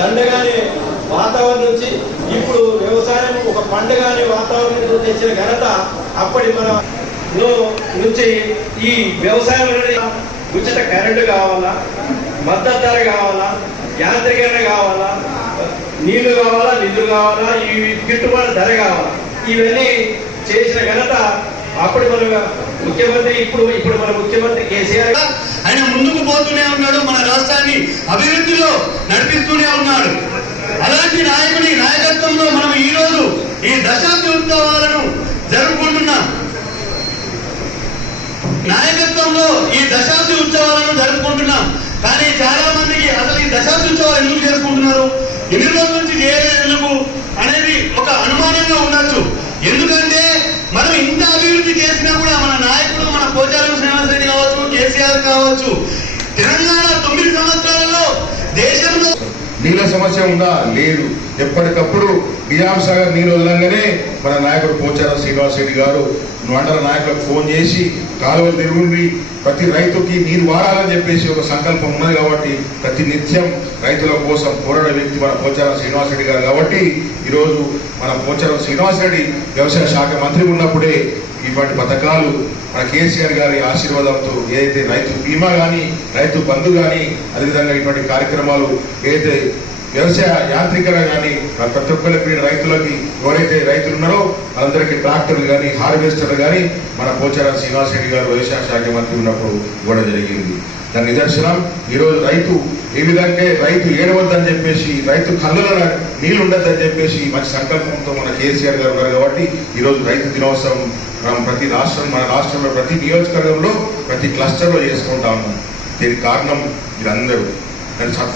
దండగానే వాతావరణం నుంచి ఇప్పుడు వ్యవసాయం ఒక పండుగనే వాతావరణం తెచ్చిన ఘనత అప్పటి మన నుంచి ఈ వ్యవసాయంలో ఉచిత కరెంటు కావాలా, మద్దతు ధర కావాలా, యాంత్రీకరణ కావాలా, నీళ్లు కావాలా, నిధులు కావాలా, ఈ గిట్టుబాటు ధర కావాలా, ఇవన్నీ చేసిన ఘనత అప్పుడు మన ముఖ్యమంత్రి ఇప్పుడు మన ముఖ్యమంత్రి కేసీఆర్ ఆయన ముందుకు పోతూనే ఉన్నాడు. మన రాష్ట్రాన్ని అభివృద్ధిలో నడిపిస్తూనే ఉన్నాడు. అలాంటి నాయకుని నాయకత్వంలో మనం ఈ రోజు ఈ దశాబ్ది ఉత్సవాలను జరుపుకుంటున్నాం. నాయకత్వంలో ఈ దశాబ్ది ఉత్సవాలను జరుపుకుంటున్నాం. కానీ చాలా మందికి అసలు ఈ దశాబ్ది ఉత్సవాలు ఎందుకు చేసుకుంటున్నారు, ఎన్ని రోజుల నుంచి చేయలేదు అనేది ఒక అనుమానంగా ఉండొచ్చు. ఎందుకంటే మనం ఇంత అభివృద్ధి చేసినా కూడా మన నాయకుడు మన పోచారం శ్రీనివాస్ రెడ్డి కావచ్చు, కేసీఆర్ కావచ్చు, తెలంగాణ 9 సంవత్సరాలలో దేశంలో నీళ్ళ సమస్య ఉందా? లేదు. ఎప్పటికప్పుడు నిజాం సాగర్ నీళ్ళు వదలంగానే మన నాయకుడు పోచారం శ్రీనివాస్ రెడ్డి గారు మండల నాయకులకు ఫోన్ చేసి కాలువలు తిరుగుండి ప్రతి రైతుకి నీరు వాడాలని చెప్పేసి ఒక సంకల్పం ఉన్నది. కాబట్టి ప్రతి నిత్యం రైతుల కోసం పోరాడే వ్యక్తి మన పోచారం శ్రీనివాస్ రెడ్డి గారు. కాబట్టి ఈరోజు మన పోచారం శ్రీనివాస్ రెడ్డి వ్యవసాయ శాఖ మంత్రి ఉన్నప్పుడే ఇటువంటి పథకాలు మన కేసీఆర్ గారి ఆశీర్వాదంతో ఏదైతే రైతు బీమా కానీ, రైతు బంధు కానీ, అదేవిధంగా ఇటువంటి కార్యక్రమాలు ఏదైతే వ్యవసాయ యాంత్రీకరణ కానీ ప్రతి ఒక్కరికి రైతులకి ఎవరైతే రైతులు ఉన్నారో వాళ్ళందరికీ ట్రాక్టర్లు కానీ, హార్వెస్టర్లు కానీ మన పోచారం శ్రీనివాస్ రెడ్డి గారు వ్యవసాయ శాఖ మంత్రి ఉన్నప్పుడు ఇవ్వడం జరిగింది. దాని నిదర్శనం ఈరోజు రైతు ఏ విధంగా రైతు ఏడవద్దని చెప్పేసి, రైతు కళ్ళలో నీళ్లు ఉండద్దని చెప్పేసి మంచి సంకల్పంతో మన కేసీఆర్ గారు ఉన్నారు. కాబట్టి ఈరోజు రైతు దినోత్సవం మనం మన రాష్ట్రంలో ప్రతి నియోజకవర్గంలో ప్రతి క్లస్టర్లో చేసుకుంటా ఉన్నాం. దీనికి కారణం మీరందరూ.